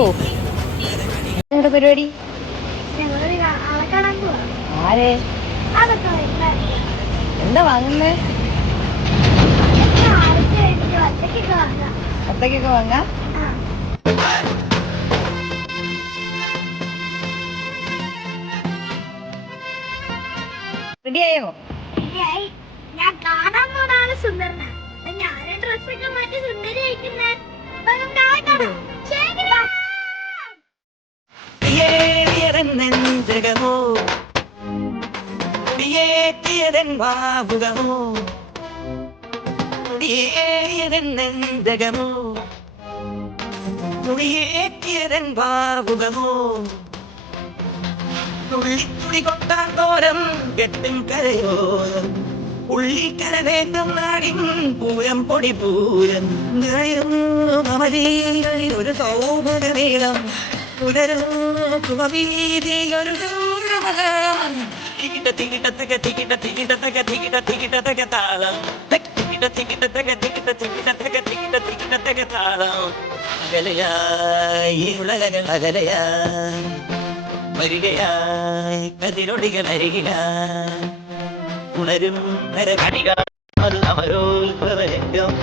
നിങ്ങളുടെ പരിപാടി? ആരെ? എന്താ വാങ്ങുന്നേ? അത്തക്കൊക്കെ വാങ്ങാ? റെഡിയായോ? ഞാൻ കാണാൻ പോണാണ് സുന്ദരന. ഞാൻ ഡ്രസ്സൊക്കെ മാറ്റി സുന്ദരിയായിരിക്കുന്നേ. ോരം കെട്ടും കരയോരം ഉള്ളിക്കരവേറ്റം നാടിൻ പൂരം പൊടി പൂരം നിറയും ഒരു സൗഭഗമേളം പുലരും സുമവീതിയൊരു താളം അകലയായി ഉലകങ്ങൾ അകലയായി വരികയായി കതിരൊടികൾ അരികയായി ഉണരും നരകണികൾ അവരോൽപ്രവരം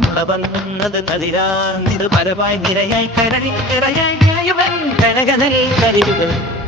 മുളവന്നത് കതിരാ ഇത് പരമായി നിരയായി കരളി കരയായി കഴകനൽ കരിവുകൾ